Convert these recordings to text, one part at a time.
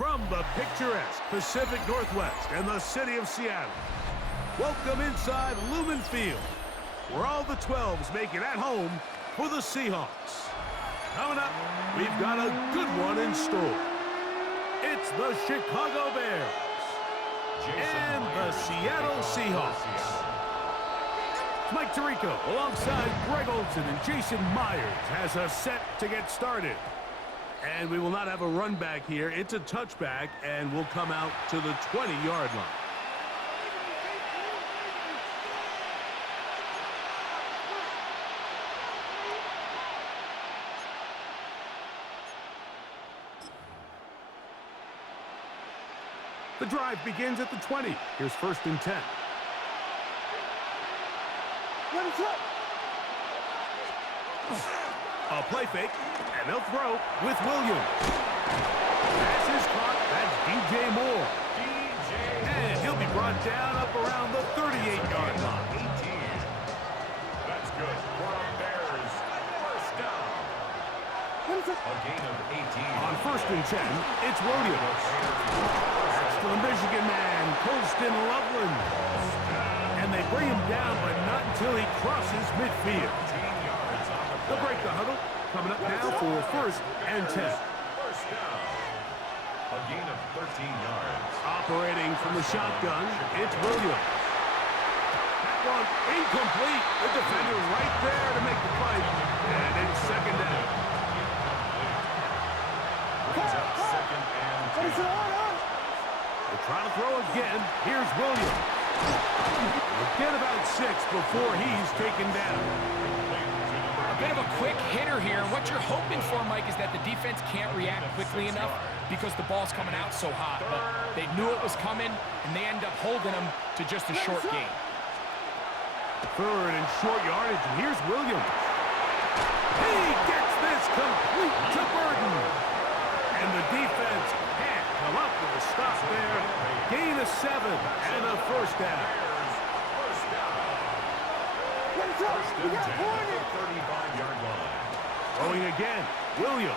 From the picturesque Pacific Northwest and the city of Seattle, welcome inside Lumen Field, where all the 12s make it at home for the Seahawks. Coming up, we've got a good one in store. It's the Chicago Bears and the Seattle Seahawks. Mike Tirico alongside Greg Olsen and Jason Myers has us set to get started. And we will not have a run back here. It's a touchback, and we'll come out to the 20-yard line. The drive begins at the 20. Here's 1st and 10. A play fake, and they'll throw with Williams. Pass is caught. That's DJ Moore. And he'll be brought down up around the 38-yard line. That's good. For our Bears, 1st down. A gain of 18. On 1st and 10, it's Williams. That's to the Michigan man, Colston Loveland. And they bring him down, but not until he crosses midfield. They'll break the huddle. Coming up now for 1st and 10. 1st down. A gain of 13 yards. Operating from the shotgun, it's Williams. That one incomplete. The defender right there to make the play. And it's 2nd down. Brings up 2nd and 10. They try to throw again. Here's Williams. We'll get about 6 before he's taken down. Bit of a quick hitter here. What you're hoping for, Mike, is that the defense can't react quickly enough because the ball's coming out so hot. But they knew it was coming, and they end up holding them to just a short gain. 3rd and short yardage, and here's Williams. He gets this complete to Burton. And the defense can't come up with a stop there. Gain of 7 and a 1st down. 1st and 10 at the 35-yard line. Throwing again, Williams.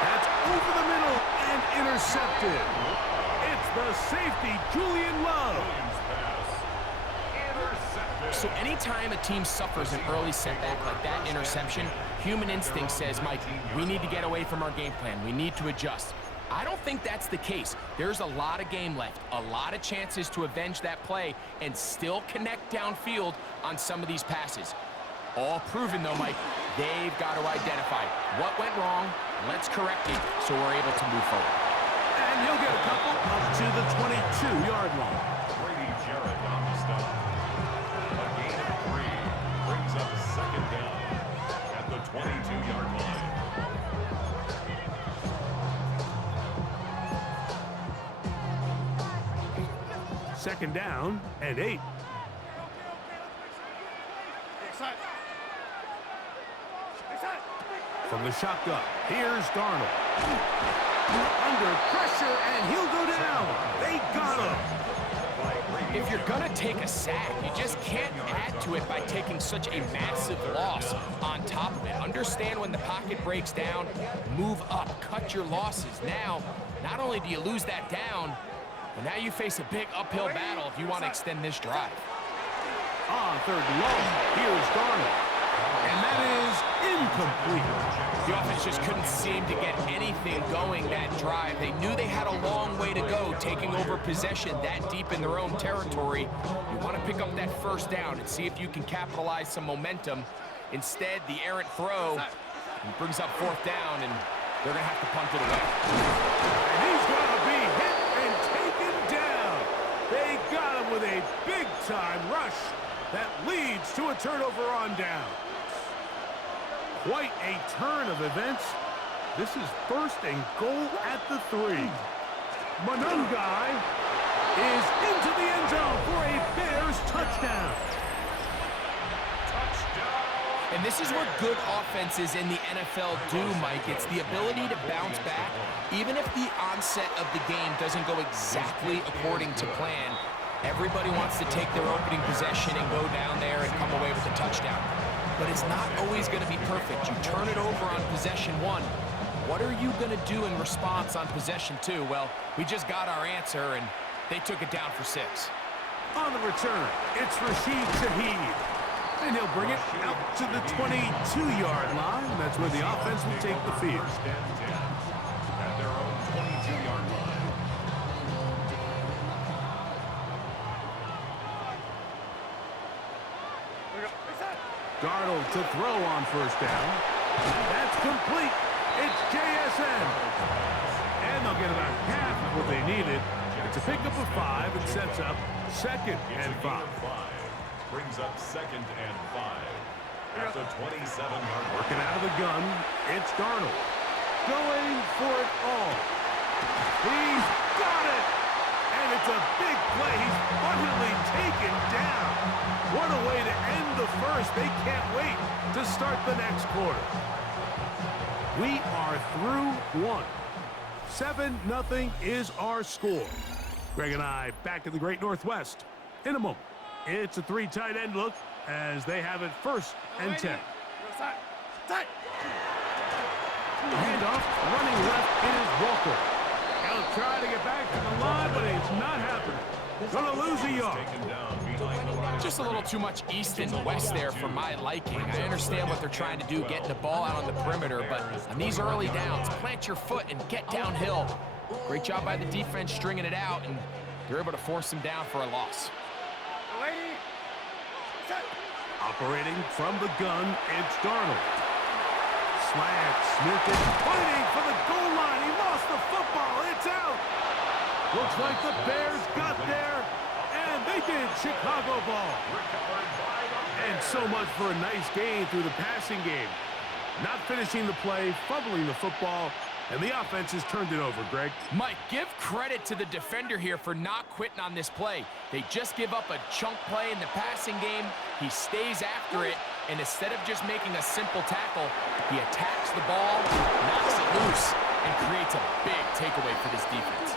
That's over the middle and intercepted. It's the safety, Julian Love. So anytime a team suffers an early setback like that interception, human instinct says, Mike, we need to get away from our game plan. We need to adjust. I don't think that's the case. There's a lot of game left, a lot of chances to avenge that play and still connect downfield on some of these passes. All proven, though, Mike, they've got to identify what went wrong, let's correct it so we're able to move forward. And he'll get a couple up to the 22-yard line. Brady Jarrett on the stop. A gain of 3 brings up 2nd down at the 22-yard line. Second down and 8. From the shotgun, here's Darnold. Under pressure, and he'll go down. They got him. If you're going to take a sack, you just can't add to it by taking such a massive loss on top of it. Understand when the pocket breaks down, move up, cut your losses. Now, not only do you lose that down, but now you face a big uphill battle if you want to extend this drive. On 3rd and long, here's Darnold. And that is incomplete. The offense just couldn't seem to get anything going that drive. They knew they had a long way to go, taking over possession that deep in their own territory. You want to pick up that 1st down and see if you can capitalize some momentum. Instead, the errant throw brings up 4th down, and they're going to have to punt it away. And he's going to be hit and taken down. They got him with a big-time rush that leads to a turnover on down. Quite a turn of events. This is 1st and goal at the 3. Monungai is into the end zone for a Bears touchdown. And this is what good offenses in the NFL do, Mike. It's the ability to bounce back, even if the onset of the game doesn't go exactly according to plan. Everybody wants to take their opening possession and go down there and come away with a touchdown. But it's not always going to be perfect. You turn it over on possession 1. What are you going to do in response on possession 2? Well, we just got our answer, and they took it down for 6. On the return, it's Rashid Shaheed. And he'll bring it out to the 22-yard line. That's where the offense will take the field. First and 10 at their own 22-yard line. Darnold to throw on first down. That's complete. It's JSN. And they'll get about half of what they needed. It's a pickup of 5 and sets up 2nd and 5. Brings up 2nd and 5 at the 27-yard line. Working out of the gun, it's Darnold. Going for it all. He's got it! And it's a big play. He's utterly taken down. What a way to end the first. They can't wait to start the next quarter. We are through 1. 7-0 is our score. Greg and I back in the Great Northwest in a moment. It's a 3 tight end look as they have it 1st and 10. Handoff, running left is Walker. He'll try to get back to the line, but it's not happening. Gonna lose a yard. Just a little too much east and west there for my liking. I understand what they're trying to do, getting the ball out on the perimeter, but on these early downs, plant your foot and get downhill. Great job by the defense stringing it out, and they're able to force them down for a loss. Operating from the gun, it's Darnold. Slant, Smith is fighting for the goal line. He lost the football. It's out. Looks like the Bears got there, and they did. Chicago ball. And so much for a nice gain through the passing game. Not finishing the play, fumbling the football, and the offense has turned it over, Greg. Mike, give credit to the defender here for not quitting on this play. They just give up a chunk play in the passing game. He stays after it, and instead of just making a simple tackle, he attacks the ball, knocks it loose, and creates a big takeaway for this defense.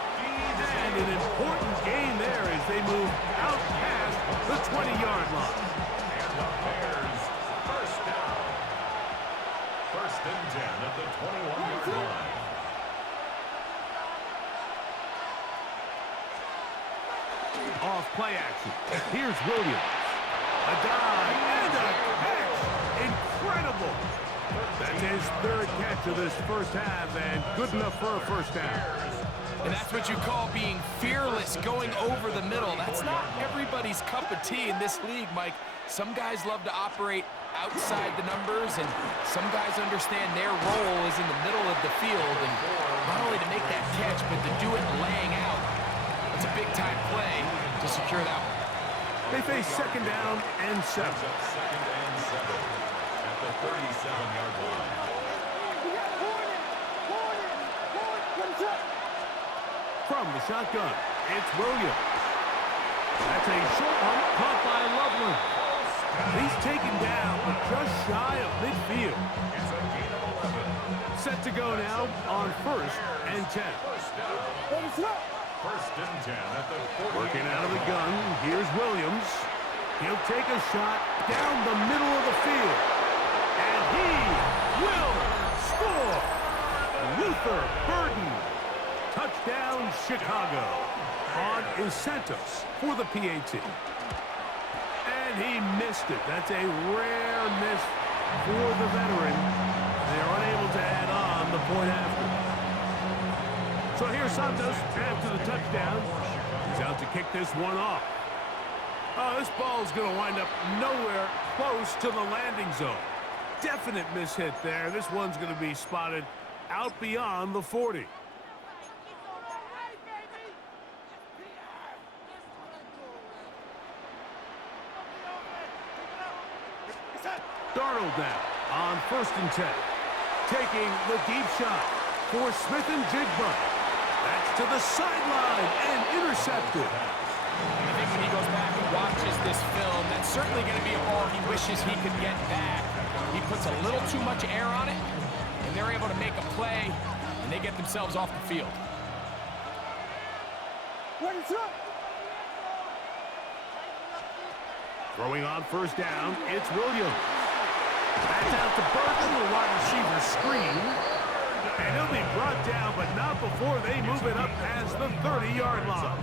And an important gain there as they move out past the 20-yard line. And the Bears, first down. 1st and 10 at the 21-yard line. Off play action. Here's Williams. A dive and a catch. Incredible. That's his 3rd catch of this first half, and good enough for a first down. And that's what you call being fearless, going over the middle. That's not everybody's cup of tea in this league, Mike. Some guys love to operate outside the numbers, and some guys understand their role is in the middle of the field, and not only to make that catch, but to do it laying out. It's a big-time play to secure that one. They face 2nd down and 7. Brings up 2nd and 7 at the 37-yard line. From the shotgun, it's Williams. That's a short one caught by Loveland. He's taken down, but just shy of midfield. It's a gain of 11. Set to go now on 1st and 10. First and 10 at the 48. Working out of the gun, here's Williams. He'll take a shot down the middle of the field. And he will score. Luther Burden. Touchdown, Chicago. On is Santos for the PAT. And he missed it. That's a rare miss for the veteran. They're unable to add on the point after. So here's Santos after the touchdown. He's out to kick this one off. Oh, this ball's going to wind up nowhere close to the landing zone. Definite mishit there. This one's going to be spotted out beyond the 40. Darnold now on 1st and 10. Taking the deep shot for Smith and Jigba. That's to the sideline and intercepted. I think when he goes back and watches this film, that's certainly going to be a ball he wishes he could get back. He puts a little too much air on it, and they're able to make a play, and they get themselves off the field. Throwing on 1st down, it's Williams. That's out to Burton, the wide receiver screen. And he'll be brought down, but not before they move it up past the 30-yard line.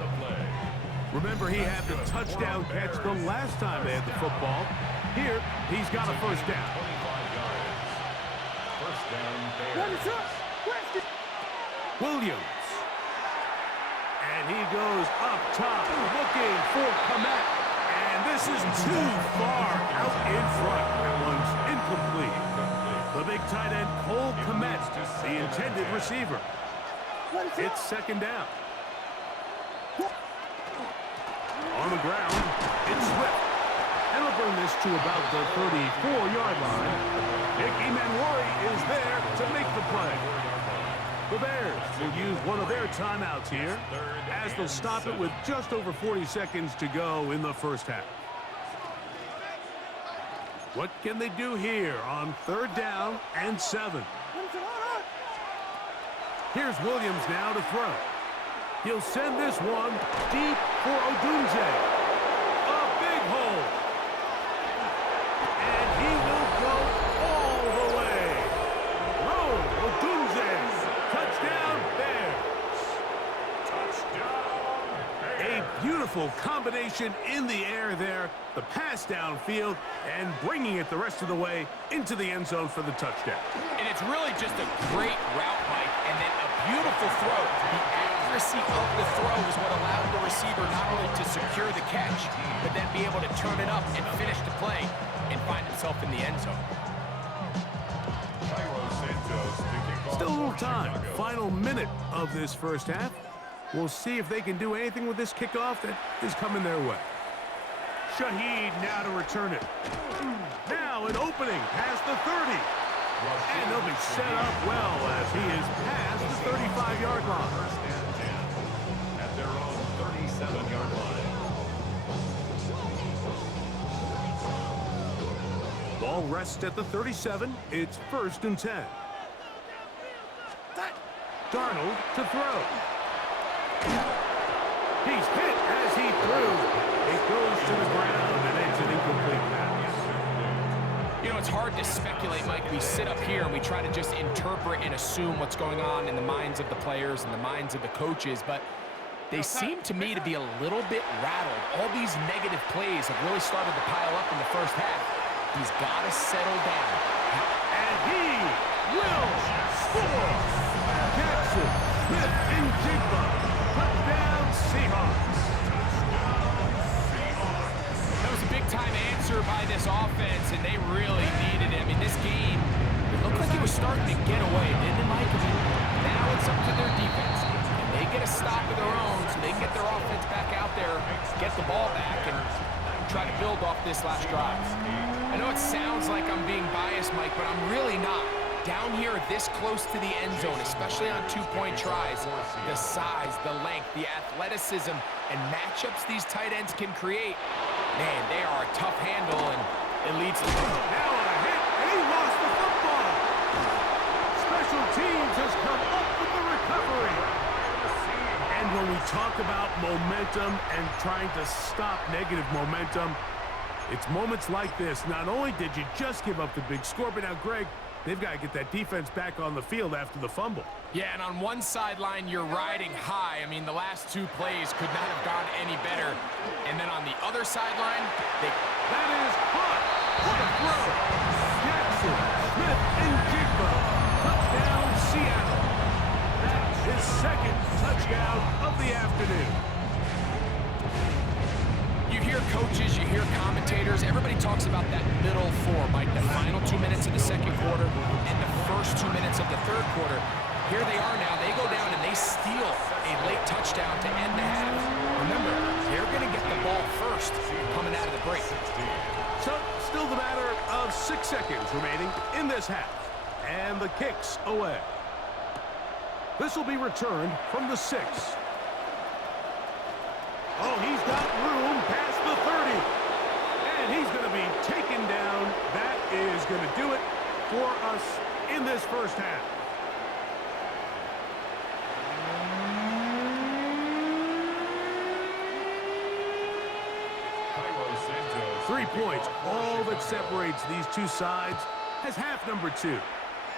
Remember, he had the touchdown catch the last time they had the football. Here, he's got a first down. 25 yards. First down, Bears. Williams. And he goes up top, looking for Kmet. And this is too far out in front. That one's incomplete. The big tight end, Cole Kmet, the intended receiver. It's second down. On the ground, it's Swift. And we'll bring this to about the 34-yard line. Nick Emmanwori is there to make the play. The Bears will use one of their timeouts here as they'll stop it with just over 40 seconds to go in the first half. What can they do here on third down and 7? Here's Williams now to throw. He'll send this one deep for Odunze. A big hole. And he will go all the way. Odunze. Touchdown, Bears. A beautiful combination in the air there. The pass downfield and bringing it the rest of the way into the end zone for the touchdown. And it's really just a great route, Mike, and then a beautiful throw. The accuracy of the throw is what allowed the receiver not only to secure the catch, but then be able to turn it up and finish the play and find himself in the end zone. Still a little time. Final minute of this first half. We'll see if they can do anything with this kickoff that is coming their way. Shaheed now to return it. Now an opening past the 30. And he'll be set up well as he is past the 35-yard line. First and 10 at their own 37-yard line. Ball rests at the 37. It's first and 10. Darnold to throw. He's hit as he threw. It goes to the ground, and it's an incomplete pass. You know, it's hard to speculate, Mike. We sit up here and we try to just interpret and assume what's going on in the minds of the players and the minds of the coaches, but they seem to me to be a little bit rattled. All these negative plays have really started to pile up in the first half. He's got to settle down. And he will score. Jackson Smith in Jigba. Touchdown, Seahawks. That was a big-time answer by this offense, and they really needed it. I mean, this game, it looked like it was starting to get away, didn't it, Mike? I mean, now it's up to their defense. And they get a stop of their own, so they can get their offense back out there, get the ball back, and try to build off this last drive. I know it sounds like I'm being biased, Mike, but I'm really not. Down here this close to the end zone, especially on two-point tries, the size, the length, the athleticism, and matchups these tight ends can create, man, they are a tough handle, and it leads to... Now a hit, and he lost the football. Special teams has come up with the recovery. And when we talk about momentum and trying to stop negative momentum, it's moments like this. Not only did you just give up the big score, but now, Greg, they've got to get that defense back on the field after the fumble. Yeah, and on one sideline, you're riding high. I mean, the last two plays could not have gone any better. And then on the other sideline, That is caught. What a throw. Jackson Smith in Jigba. Touchdown, Seattle. That's his second touchdown of the afternoon. You hear coaches, you hear commentators, everybody talks about that middle four, Mike, the final 2 minutes of the second quarter and the first 2 minutes of the third quarter. Here they are now. They go down and they steal a late touchdown to end the half. Remember, they're going to get the ball first coming out of the break. So, still the matter of 6 seconds remaining in this half. And the kick's away. This will be returned from the 6. Oh, he's got room past the 30. And he's going to be taken down. That is going to do it for us in this first half. Cairo Santos. 3 points, all that separates these two sides, as half number 2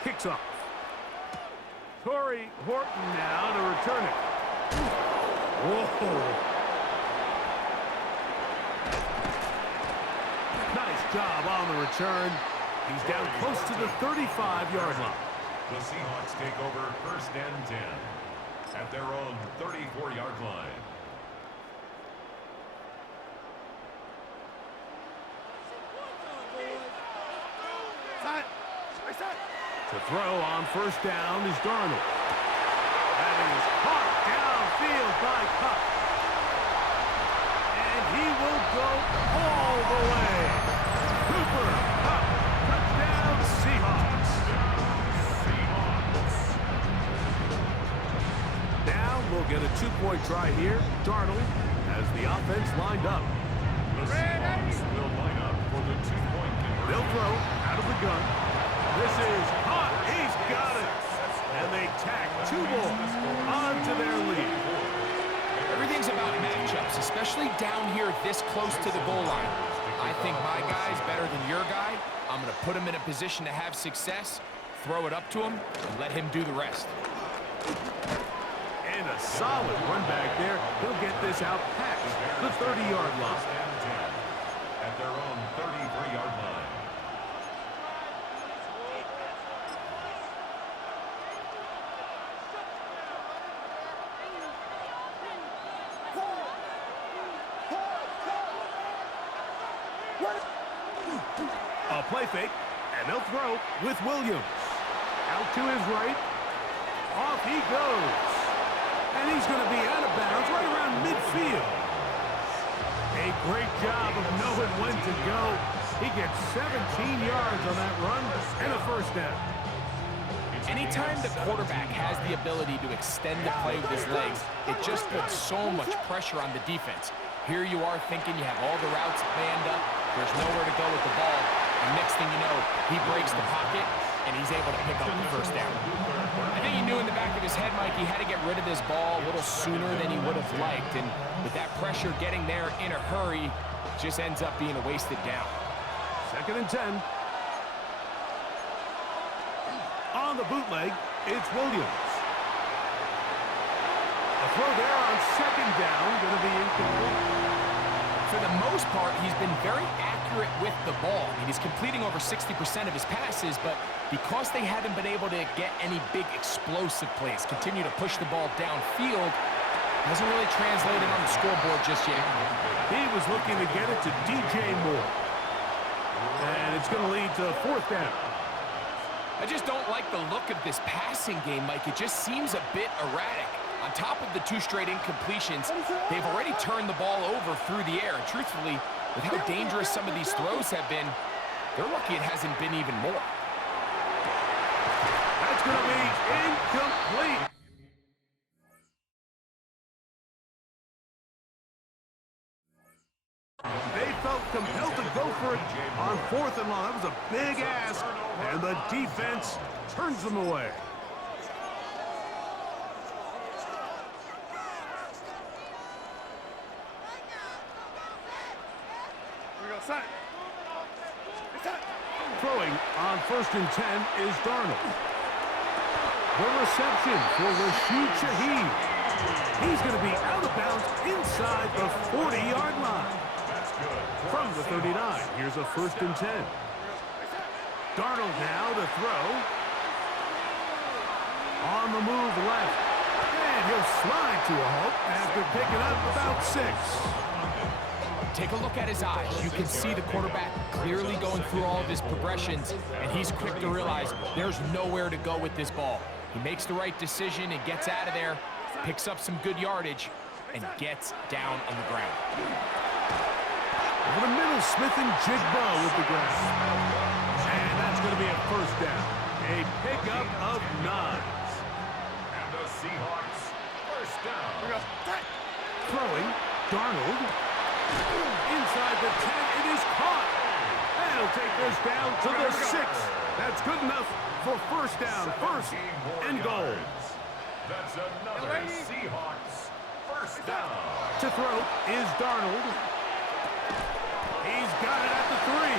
kicks off. Torrey Horton now to return it. Whoa. Nice job on the return. He's down close to the 35-yard line. The Seahawks take over 1st and 10 at their own 34-yard line. To throw on 1st down is Darnold. That is caught downfield by Kupp. And he will go all the way. Cooper Kupp, touchdown Seahawks. Now we'll get a 2-point try here. Darnold as the offense lined up. The Seahawks will line up for the 2-point conversion. They'll throw out of the gun. This is caught. He's got it. And they tack 2 more onto their lead. Everything's about matchups, especially down here this close to the goal line. I think my guy's better than your guy. I'm going to put him in a position to have success, throw it up to him, and let him do the rest. And a solid run back there. He'll get this out past the 30-yard line. At their own 33-yard line. A play fake, and they'll throw with Williams. Out to his right. Off he goes. And he's going to be out of bounds right around midfield. A great job of knowing when to go. He gets 17 yards on that run and a 1st down. Anytime the quarterback has the ability to extend the play with his legs, it just puts so much pressure on the defense. Here you are thinking you have all the routes planned up. There's nowhere to go with the ball. And next thing you know, he breaks the pocket, and he's able to pick up the 1st down. I think he knew in the back of his head, Mike, he had to get rid of this ball a little sooner than he would have liked. And with that pressure getting there in a hurry, just ends up being a wasted down. 2nd and 10. On the bootleg, it's Williams. A throw there on 2nd down, going to be incomplete. For the most part, he's been very accurate with the ball. I mean, he's completing over 60% of his passes, but because they haven't been able to get any big explosive plays, continue to push the ball downfield, hasn't really translated on the scoreboard just yet. He was looking to get it to DJ Moore. And it's going to lead to 4th down. I just don't like the look of this passing game, Mike. It just seems a bit erratic. On top of the 2 straight incompletions, they've already turned the ball over through the air. And truthfully, with how dangerous some of these throws have been, they're lucky it hasn't been even more. That's going to be incomplete. They felt compelled to go for it on 4th and long. That was a big ask, and the defense turns them away. Throwing on 1st and 10 is Darnold. The reception for Rashid Shaheed. He's going to be out of bounds inside the 40-yard line. From the 39, here's a 1st and 10. Darnold now to throw. On the move left. And he'll slide to a halt after picking up about 6. Take a look at his eyes. You can see the quarterback clearly going through all of his progressions, and he's quick to realize there's nowhere to go with this ball. He makes the right decision and gets out of there, picks up some good yardage, and gets down on the ground. Over the middle, Smith and Jigba with the grab. And that's going to be a 1st down. A pickup of 9. And the Seahawks 1st down. Throwing, Darnold. Inside the 10, it is caught. And he'll take this down to the 6. That's good enough for 1st down, 1st and goal. That's another Seahawks 1st down. To throw is Darnold. He's got it at the 3.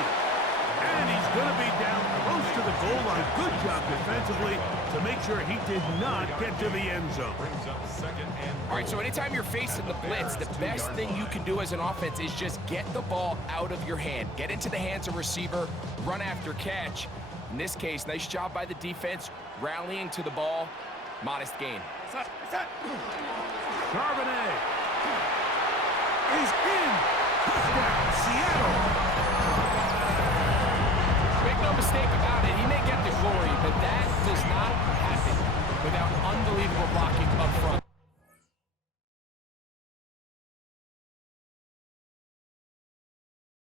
And he's going to be down close to the goal line. Good job defensively to make sure he did not get to the end zone. Brings up second and All right, so anytime you're facing the blitz, the best thing you can do as an offense is just get the ball out of your hand. Get into the hands of receiver, run after catch. In this case, nice job by the defense, rallying to the ball. Modest gain. Charbonnet is in. Touchdown, Seattle. Make no mistake about it, he may get the glory, but that does not happen without unbelievable blocking up front.